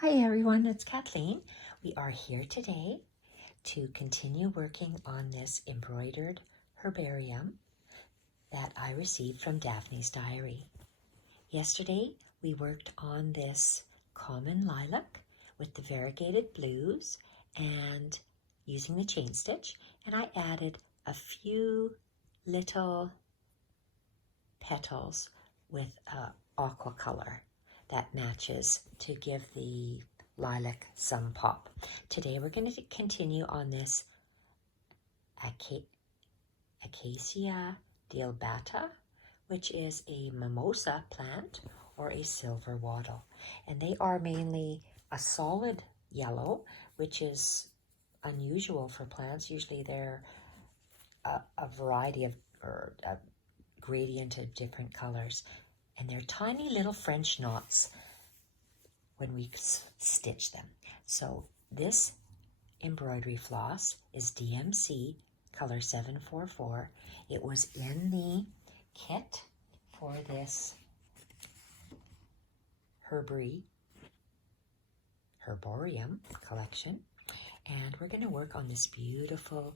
Hi everyone, it's Kathleen. We are here today to continue working on this embroidered herbarium that I received from Daphne's diary. Yesterday we worked on this common lilac with the variegated blues and using the chain stitch, and I added a few little petals with aqua color that matches to give the lilac some pop. Today we're going to continue on this Acacia dealbata, which is a mimosa plant or a silver wattle. And they are mainly a solid yellow, which is unusual for plants. Usually they're a variety of, or a gradient of different colors. And they're tiny little French knots when we stitch them. So this embroidery floss is DMC color 744. It was in the kit for this herbarium collection, and we're going to work on this beautiful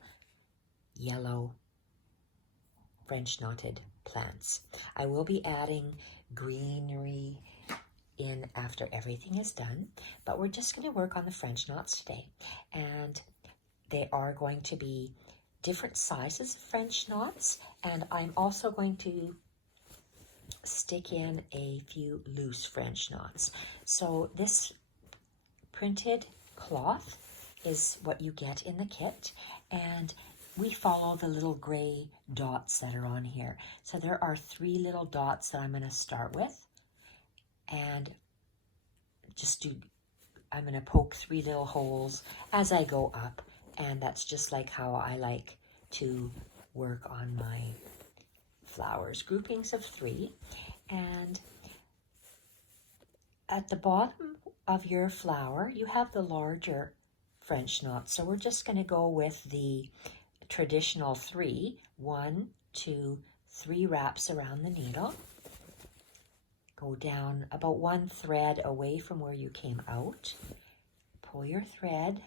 yellow French knotted plants. I will be adding greenery in after everything is done, but we're just going to work on the French knots today, and they are going to be different sizes of French knots, and I'm also going to stick in a few loose French knots. So this printed cloth is what you get in the kit, and we follow the little gray dots that are on here. So there are 3 little dots that I'm going to start with, and I'm going to poke 3 little holes as I go up, and that's just like how I like to work on my flowers. Groupings of 3, and at the bottom of your flower you have the larger French knot, so we're just going to go with the traditional 3, 1, 2, 3 wraps around the needle. Go down about 1 thread away from where you came out. Pull your thread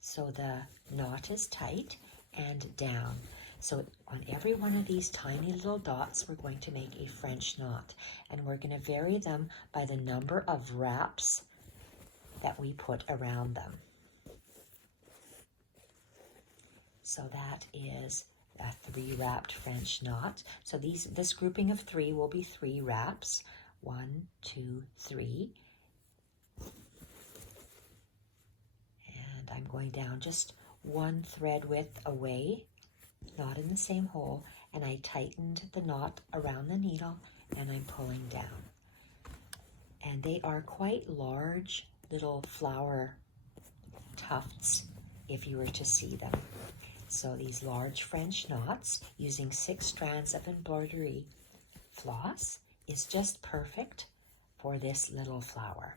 so the knot is tight, and down. So on every one of these tiny little dots, we're going to make a French knot, and we're going to vary them by the number of wraps that we put around them. So that is a 3 wrapped French knot. So this grouping of 3 will be 3 wraps. 1, 2, 3. And I'm going down just 1 thread width away, not in the same hole, and I tightened the knot around the needle, and I'm pulling down. And they are quite large little flower tufts if you were to see them. So these large French knots using 6 strands of embroidery floss is just perfect for this little flower.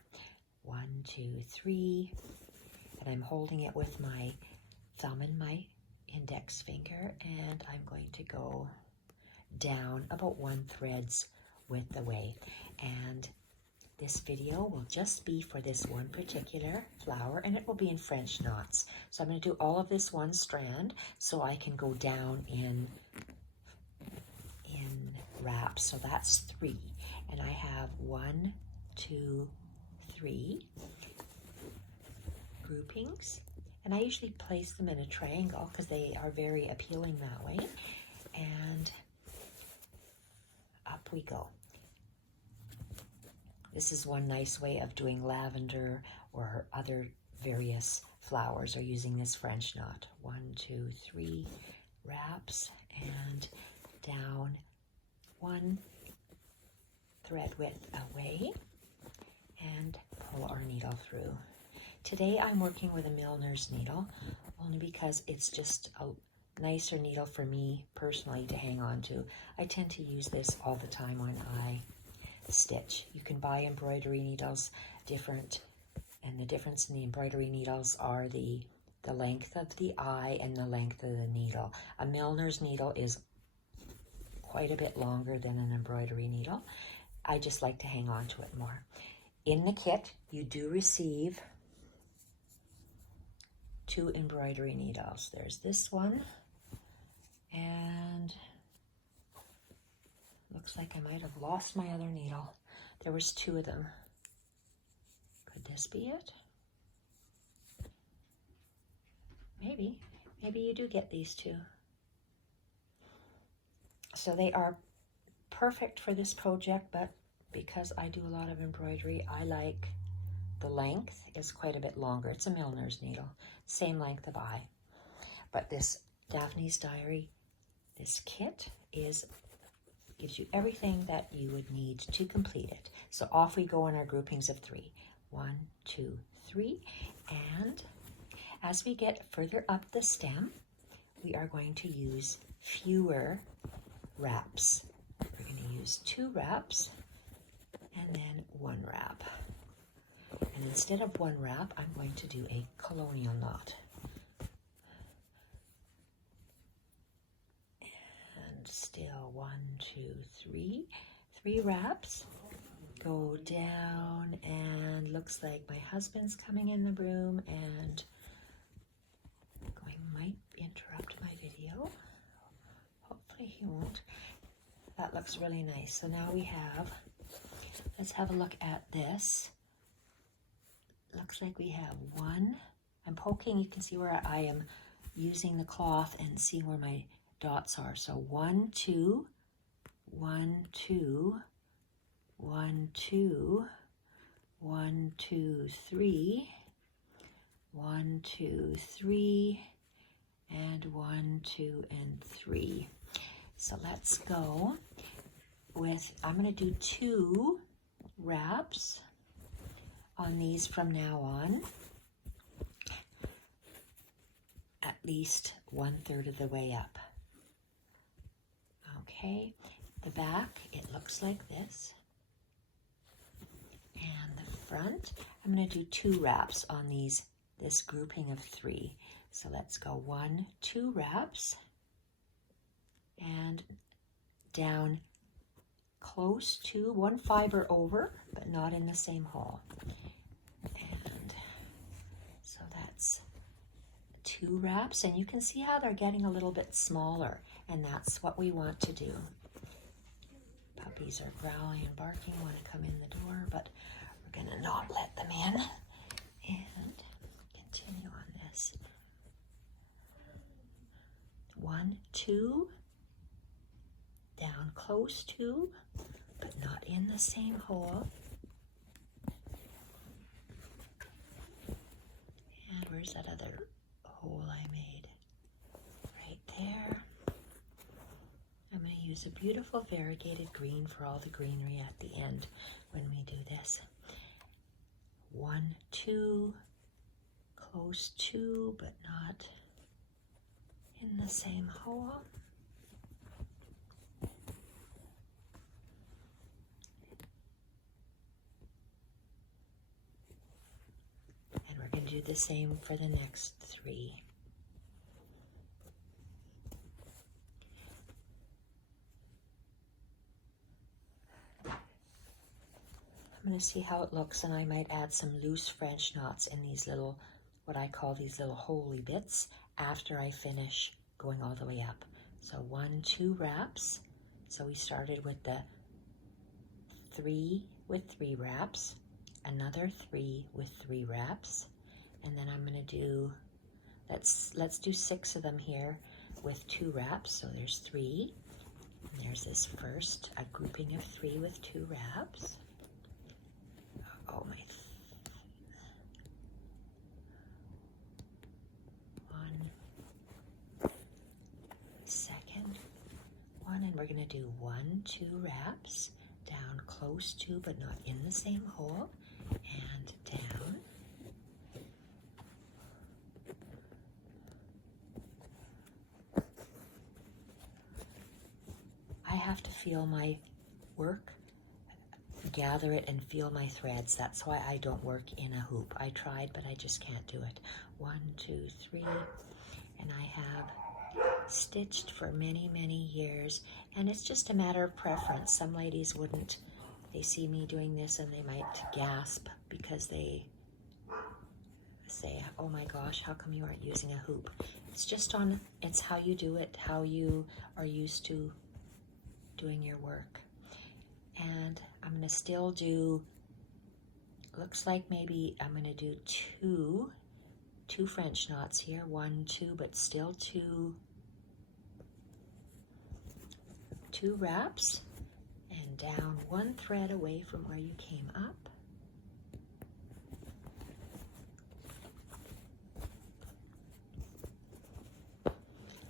1, 2, 3, and I'm holding it with my thumb and my index finger, and I'm going to go down about 1 thread's width away. And this video will just be for this one particular flower, and it will be in French knots. So I'm going to do all of this 1 strand so I can go down in wraps. So that's 3, and I have 1, 2, 3 groupings, and I usually place them in a triangle because they are very appealing that way. And up we go. This is one nice way of doing lavender or other various flowers, or using this French knot. 1, 2, 3 wraps, and down 1 thread width away, and pull our needle through. Today I'm working with a milliner's needle, only because it's just a nicer needle for me personally to hang on to. I tend to use this all the time when I stitch. You can buy embroidery needles different, and the difference in the embroidery needles are the length of the eye and the length of the needle. A milliner's needle is quite a bit longer than an embroidery needle. I just like to hang on to it more. in the kit, you do receive 2 embroidery needles. There's this one, and looks like I might have lost my other needle. There was 2 of them. Could this be it? Maybe. Maybe you do get these 2. So they are perfect for this project, but because I do a lot of embroidery, I like the length is quite a bit longer. It's a milliner's needle, same length of eye. But this Daphne's Diary, this kit gives you everything that you would need to complete it. So off we go in our groupings of 3. 1, 2, 3. And as we get further up the stem, we are going to use fewer wraps. We're going to use 2 wraps and then 1 wrap. And instead of 1 wrap, I'm going to do a colonial knot. And still 1, 2, 3. 3 wraps. Go down, and looks like my husband's coming in the room and might interrupt my video. Hopefully he won't. That looks really nice. So now we have, let's have a look at this. Looks like we have 1. I'm poking, you can see where I am using the cloth and seeing where my dots are. So 1, 2, 1, 2, 1, 2, 1, 2, 3, 1, 2, 3, and 1, 2, and 3. So let's go with, I'm going to do 2 wraps on these from now on, at least 1/3 of the way up. Okay, the back, it looks like this. And the front, I'm going to do 2 wraps on this grouping of 3. So let's go 1, 2 wraps, and down close to 1 fiber over, but not in the same hole. And so that's 2 wraps, and you can see how they're getting a little bit smaller, and that's what we want to do. Puppies are growling and barking, want to come in the door, but we're going to not let them in and continue on this. 1, 2, down close to, but not in the same hole. And where's that other hole I made? Right there. I'm going to use a beautiful variegated green for all the greenery at the end when we do this. 1, 2, close to, but not in the same hole. And we're going to do the same for the next 3. I'm going to see how it looks, and I might add some loose French knots in these little, what I call these little holy bits, after I finish going all the way up. So 1, 2 wraps. So we started with the 3 with 3 wraps, another 3 with 3 wraps, and then I'm going to do, let's do 6 of them here with 2 wraps. So there's 3, and there's this first, a grouping of 3 with 2 wraps. Oh my, 1, second one, and we're going to do 1, 2 wraps, down close to but not in the same hole, and down. I have to feel my work, gather it and feel my threads. That's why I don't work in a hoop. I tried, but I just can't do it. 1, 2, 3, and I have stitched for many, many years, and it's just a matter of preference. Some ladies wouldn't they see me doing this and they might gasp because they say, oh my gosh, how come you aren't using a hoop? It's just it's how you do it, how you are used to doing your work. And I'm going to still do, looks like maybe I'm going to do two French knots here, 1, 2, but still two wraps, and down 1 thread away from where you came up.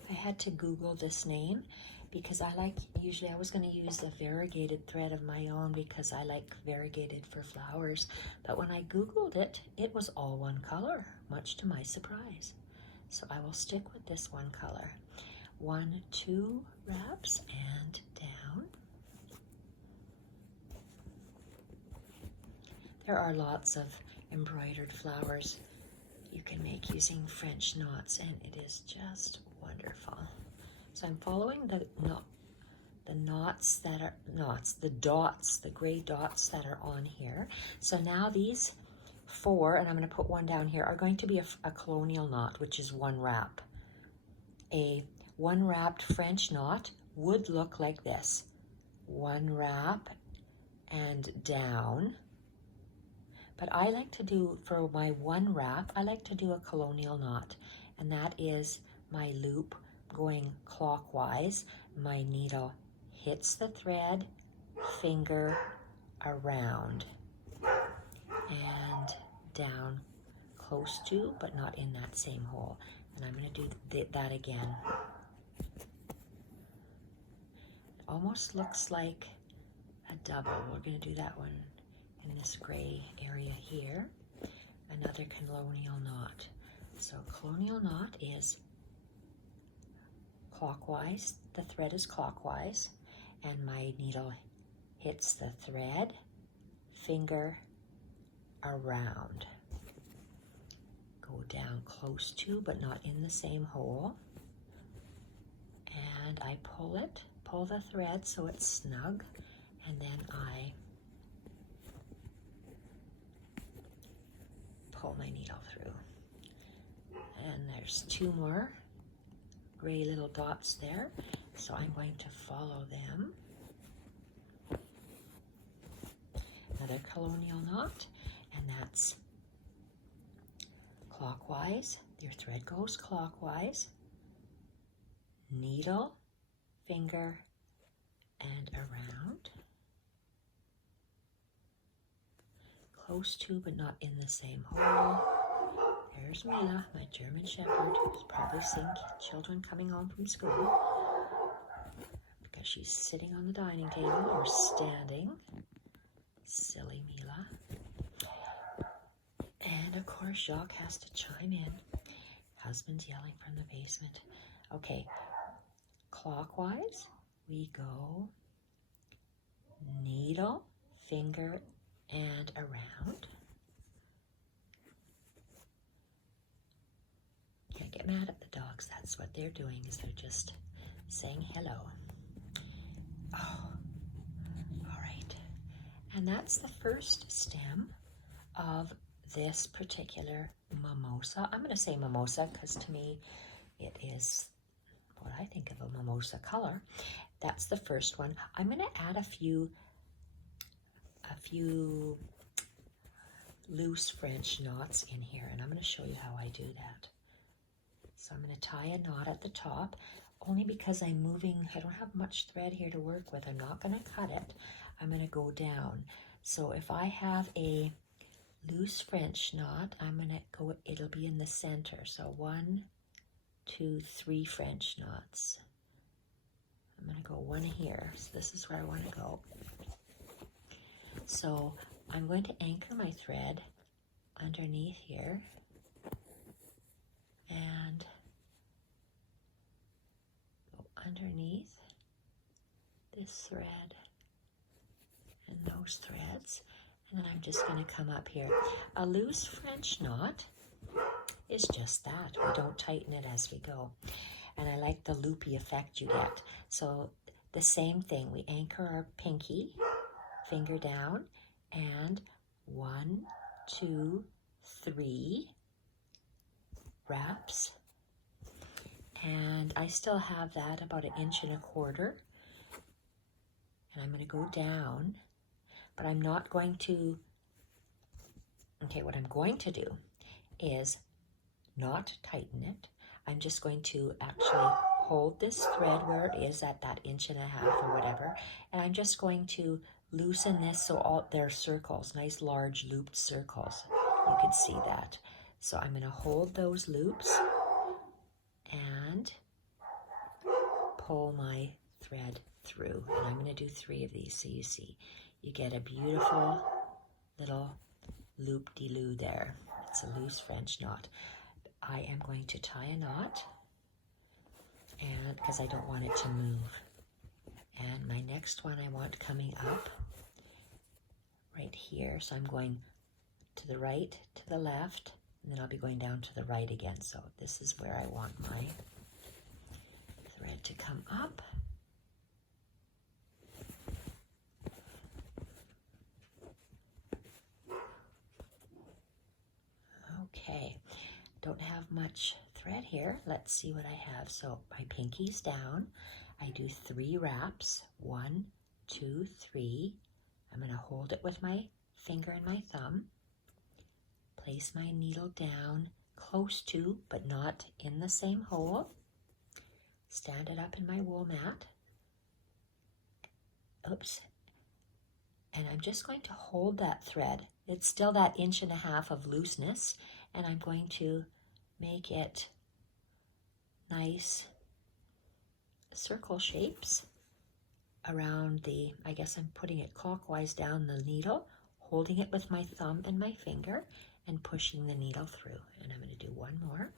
I had to Google this name because usually I was going to use the variegated thread of my own because I like variegated for flowers, but when I Googled it, it was all one color, much to my surprise. So I will stick with this one color. 1, 2 wraps and down. There are lots of embroidered flowers you can make using French knots, and it is just wonderful. So I'm following the knots that are the dots, the gray dots that are on here. So now these 4, and I'm going to put 1 down here, are going to be a colonial knot, which is 1 wrap. A 1 wrapped French knot would look like this: 1 wrap and down. But I like to do, for my 1 wrap, I like to do a colonial knot, and that is my loop going clockwise. My needle hits the thread, finger around, and down close to, but not in that same hole. And I'm going to do that again. It almost looks like a double. We're going to do that one in this gray area here. Another colonial knot. So colonial knot is clockwise. The thread is clockwise, and my needle hits the thread, finger around. Go down close to, but not in the same hole. And I pull the thread so it's snug, and then I pull my needle through. And there's 2 more gray little dots there, so I'm going to follow them. Another colonial knot, and that's clockwise. Your thread goes clockwise, needle, finger, and around. Close to, but not in the same hole. There's Mila, my German Shepherd, who's probably seeing children coming home from school because she's sitting on the dining table or standing. Silly Mila. And of course, Jacques has to chime in. Husband's yelling from the basement. Okay, clockwise, we go needle, finger, and around. Can't get mad at the dogs. That's what they're doing, is they're just saying hello. Oh, all right. And that's the first stem of this particular mimosa. I'm going to say mimosa because to me it is what I think of a mimosa color. That's the first one. I'm going to add a few loose French knots in here, and I'm going to show you how I do that. So I'm going to tie a knot at the top, only because I'm moving. I don't have much thread here to work with. I'm not going to cut it. I'm going to go down. So if I have a loose French knot, I'm going to go, it'll be in the center. So 1, 2, 3 French knots. I'm going to go 1 here. So this is where I want to go. So I'm going to anchor my thread underneath here and go underneath this thread and those threads, and then I'm just going to come up here. A loose French knot is just that. We don't tighten it as we go, and I like the loopy effect you get. So the same thing, we anchor our pinky finger down and 1, 2, 3 wraps. And I still have that about 1.25 inches. And I'm going to go down, but I'm not going to, okay, what I'm going to do is not tighten it. I'm just going to actually hold this thread where it is at that 1.5 inches or whatever, and I'm just going to loosen this so all they're circles, nice large looped circles. You can see that. So I'm going to hold those loops and pull my thread through, and I'm going to do 3 of these so you see. You get a beautiful little loop-de-loo there. It's a loose French knot. I am going to tie a knot, and because I don't want it to move. And my next one I want coming up right here. So I'm going to the right, to the left, and then I'll be going down to the right again. So this is where I want my thread to come up. Okay, don't have much thread here. Let's see what I have. So my pinky's down. I do 3 wraps. 1, 2, 3. I'm going to hold it with my finger and my thumb. Place my needle down close to, but not in the same hole. Stand it up in my wool mat. Oops. And I'm just going to hold that thread. It's still that 1.5 inches of looseness, and I'm going to make it nice circle shapes around the, I guess I'm putting it clockwise down the needle, holding it with my thumb and my finger, and pushing the needle through. And I'm going to do one more,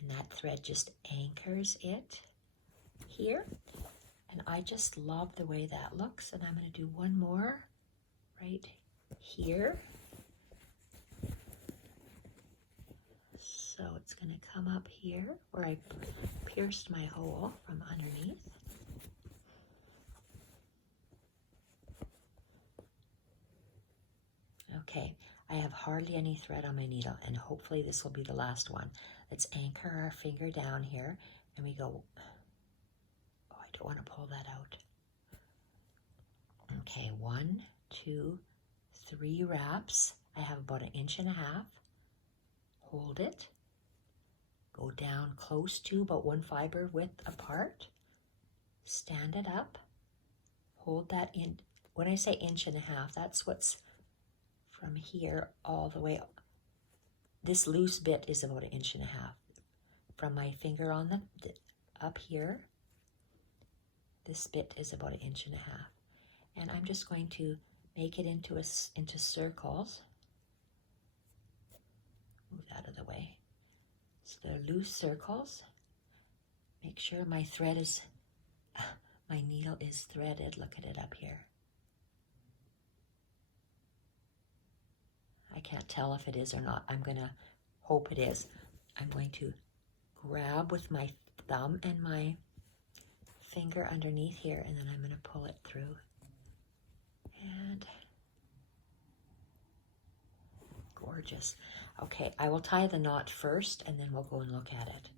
and that thread just anchors it here. And I just love the way that looks, and I'm going to do one more right here. So it's going to come up here where I pierced my hole from underneath. Okay, I have hardly any thread on my needle, and hopefully this will be the last one. Let's anchor our finger down here, and we go, oh, I don't want to pull that out. Okay, 1, 2, 3 wraps. I have about 1.5 inches. Hold it. Go down close to about 1 fiber width apart. Stand it up. Hold that in. When I say 1.5 inches, that's what's from here all the way up. This loose bit is about 1.5 inches. From my finger on the up here, this bit is about 1.5 inches. And I'm just going to make it into circles. Move that out of the way. So they're loose circles. Make sure my thread is, my needle is threaded. Look at it up here. I can't tell if it is or not. I'm going to hope it is. I'm going to grab with my thumb and my finger underneath here, and then I'm going to pull it through. And gorgeous. Okay, I will tie the knot first, and then we'll go and look at it.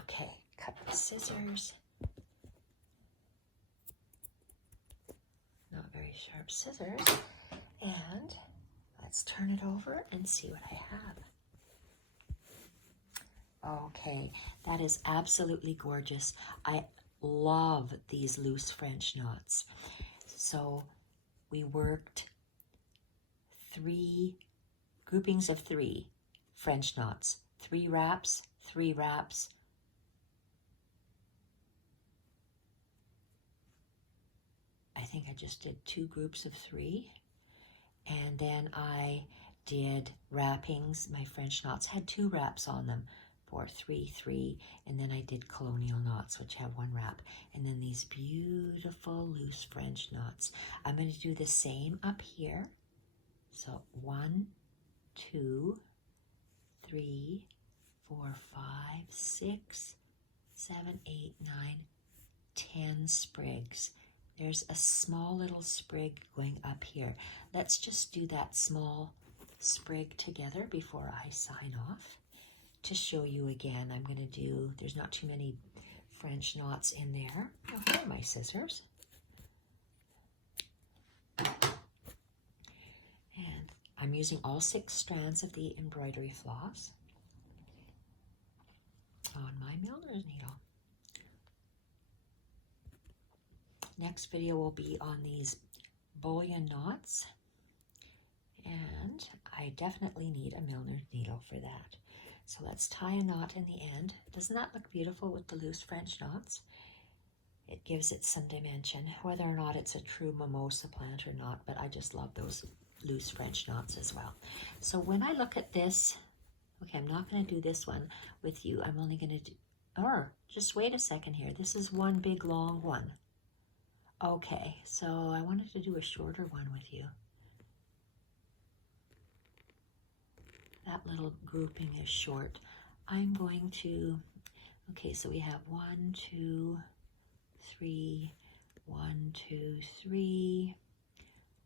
Okay, cut with scissors. Not very sharp scissors. And let's turn it over and see what I have. Okay, that is absolutely gorgeous. I love these loose French knots. So we worked 3 groupings of 3 French knots, 3 wraps, 3 wraps. I think I just did 2 groups of 3. And then I did wrappings. My French knots had 2 wraps on them. 4, 3, 3, and then I did Colonial knots, which have 1 wrap, and then these beautiful loose French knots. I'm going to do the same up here. So 1, 2, 3, 4, 5, 6, 7, 8, 9, 10 sprigs. There's a small little sprig going up here. Let's just do that small sprig together before I sign off. To show you again, I'm going to do, there's not too many French knots in there. Oh, here are my scissors. And I'm using all 6 strands of the embroidery floss on my milliner's needle. Next video will be on these bullion knots, and I definitely need a milliner's needle for that. So let's tie a knot in the end. Doesn't that look beautiful with the loose French knots? It gives it some dimension, whether or not it's a true mimosa plant or not, but I just love those loose French knots as well. So when I look at this, okay, I'm not going to do this one with you. I'm only going to do, or just wait a second here. This is one big long one. Okay, so I wanted to do a shorter one with you. That little grouping is short. I'm going to, okay, so we have 1, 2, 3, 1, 2, 3,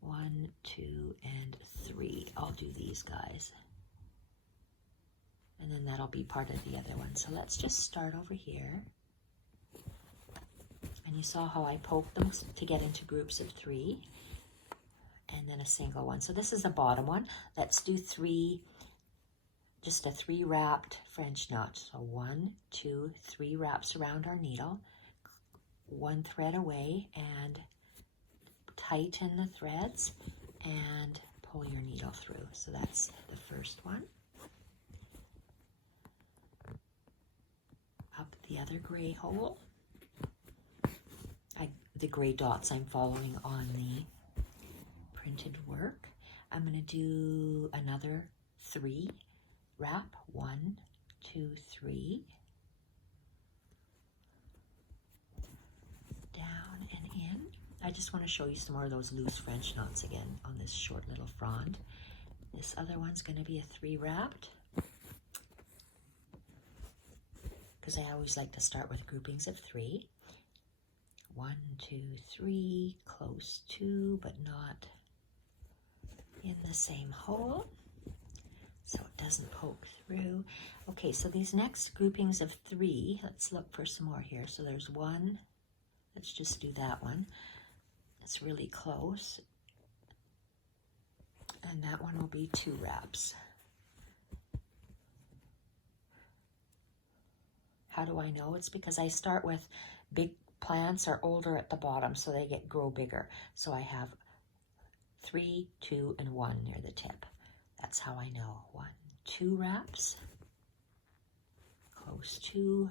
1, 2, and 3. I'll do these guys. And then that'll be part of the other one. So let's just start over here. And you saw how I poked them to get into groups of 3. And then a single one. So this is the bottom one. Let's do 3, just a 3 wrapped French knot. So 1, 2, 3 wraps around our needle. 1 thread away and tighten the threads and pull your needle through. So that's the first one. Up the other gray hole. The gray dots I'm following on the printed work. I'm going to do another 3 wrap. 1, 2, 3. Down and in. I just want to show you some more of those loose French knots again on this short little frond. This other one's going to be a 3 wrapped, because I always like to start with groupings of 3. 1, 2, 3, close to, but not in the same hole, so it doesn't poke through. Okay, so these next groupings of 3, let's look for some more here. So there's 1, let's just do that one. It's really close. And that one will be 2 wraps. How do I know? It's because I start with big plants are older at the bottom, so they grow bigger. So I have 3, 2, and 1 near the tip. That's how I know. 1, 2 wraps, close to,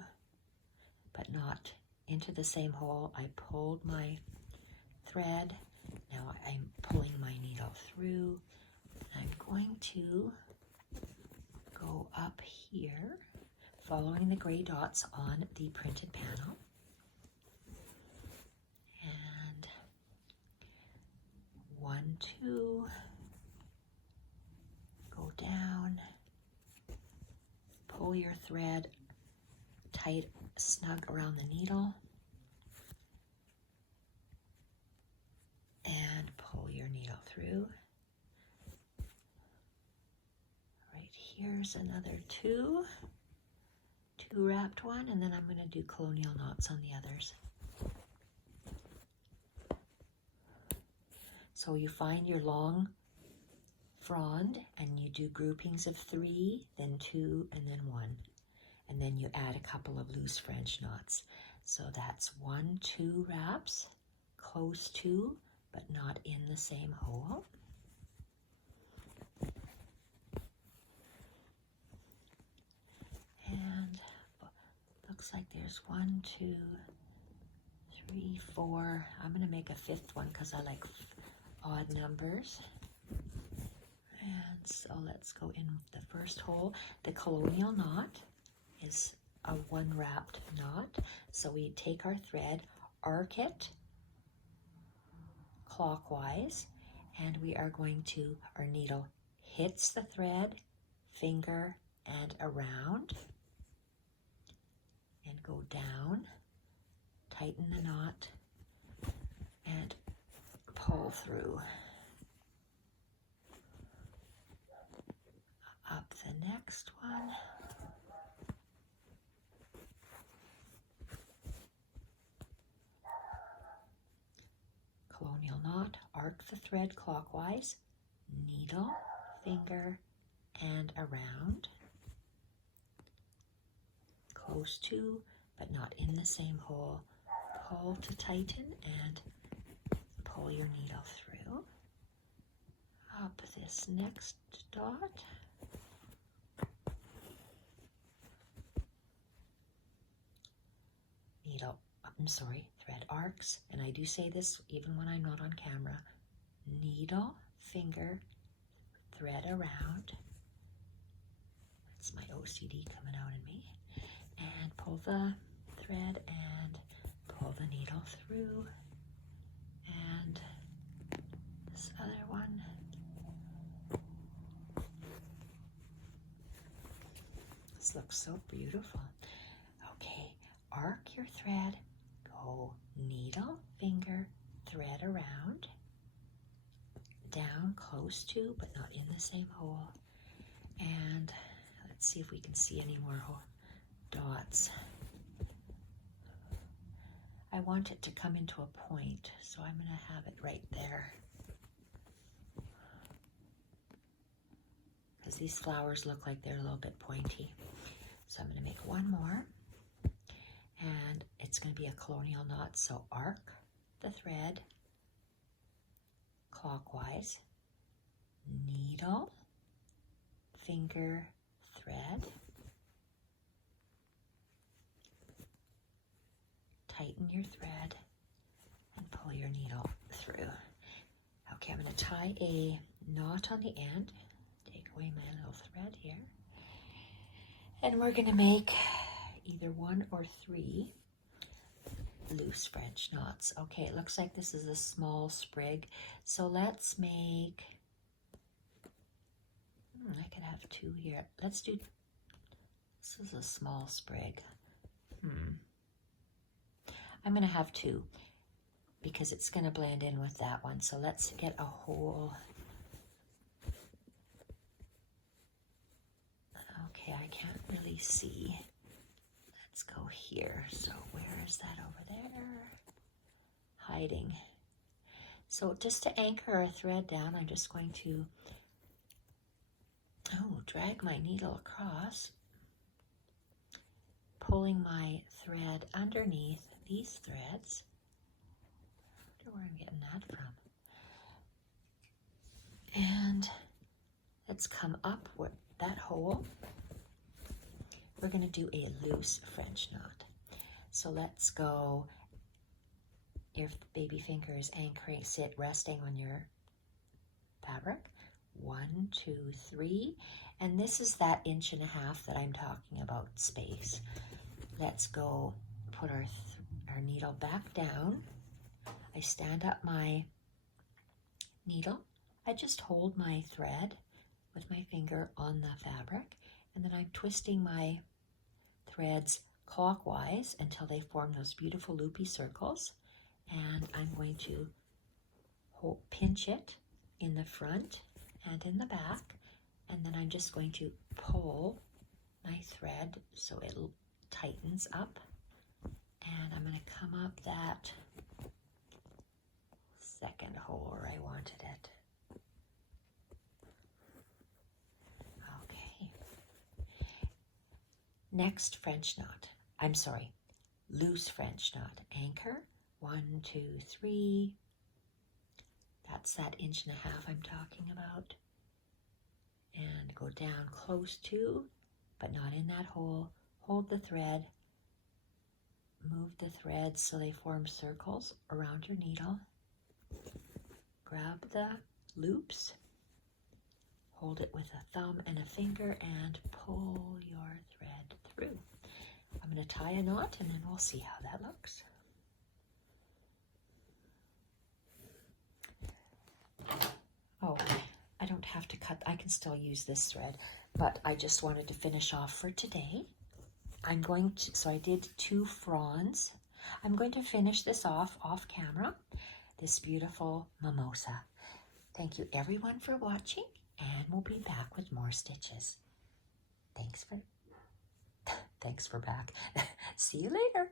but not into the same hole. I pulled my thread. Now I'm pulling my needle through. I'm going to go up here, following the gray dots on the printed panel. And 1, 2, go down, pull your thread tight, snug around the needle, and pull your needle through. Right here's another 2 wrapped one, and then I'm going to do colonial knots on the others. So you find your long frond and you do groupings of 3, then 2, and then 1. And then you add a couple of loose French knots. So that's 1, 2 wraps, close to, but not in the same hole. And looks like there's 1, 2, 3, 4. I'm going to make a 5th one because I like odd numbers. And so let's go in the first hole. The colonial knot is a 1 wrapped knot. So we take our thread, arc it clockwise, and we are going to, our needle hits the thread, finger, and around. and go down, tighten the knot, and pull through. Up the next one. Colonial knot, arc the thread clockwise, needle, finger, and around. Close to, but not in the same hole. Pull to tighten and pull your needle through. Up this next dot. Needle, thread arcs, and I do say this even when I'm not on camera. Needle, finger, thread around. That's my OCD coming out in me. And pull the thread and pull the needle through. And this other one. This looks so beautiful. Okay, arc your thread, go needle, finger, thread around, down close to, but not in the same hole. And let's see if we can see any more dots. I want it to come into a point, so I'm going to have it right there. Because these flowers look like they're a little bit pointy. So I'm going to make one more. And it's going to be a colonial knot, so arc the thread clockwise, needle, finger, thread, tighten your thread, and pull your needle through. Okay, I'm going to tie a knot on the end, take away my little thread here, and we're going to make either 1 or 3 loose French knots. Okay, it looks like this is a small sprig, so let's make, I could have 2 here. Let's do, this is a small sprig. I'm going to have 2 because it's going to blend in with that one. So let's get a whole, okay, I can't really see. Let's go here. So where is that over there? Hiding. So just to anchor our thread down, I'm just going to, drag my needle across, pulling my thread underneath these threads. I wonder where I'm getting that from. And let's come up with that hole. We're going to do a loose French knot. So let's go, your baby finger is anchoring, resting on your fabric. 1, 2, 3. And this is that 1.5 inches that I'm talking about space. Let's go put our needle back down. I stand up my needle. I just hold my thread with my finger on the fabric, and then I'm twisting my threads clockwise until they form those beautiful loopy circles. And I'm going to pinch it in the front and in the back, and then I'm just going to pull my thread so it tightens up, and I'm going to come up that second hole where I wanted it. Okay. Next French knot. Loose French knot. Anchor. 1, 2, 3. That's that 1.5 inches I'm talking about. And go down close to, but not in that hole. Hold the thread. Move the threads so they form circles around your needle. Grab the loops. Hold it with a thumb and a finger and pull your thread through. I'm going to tie a knot and then we'll see how that looks. Oh, I don't have to cut, I can still use this thread, but I just wanted to finish off for today. so I did 2 fronds. I'm going to finish this off camera, this beautiful mimosa. Thank you everyone for watching, and we'll be back with more stitches. Thanks for back. See you later.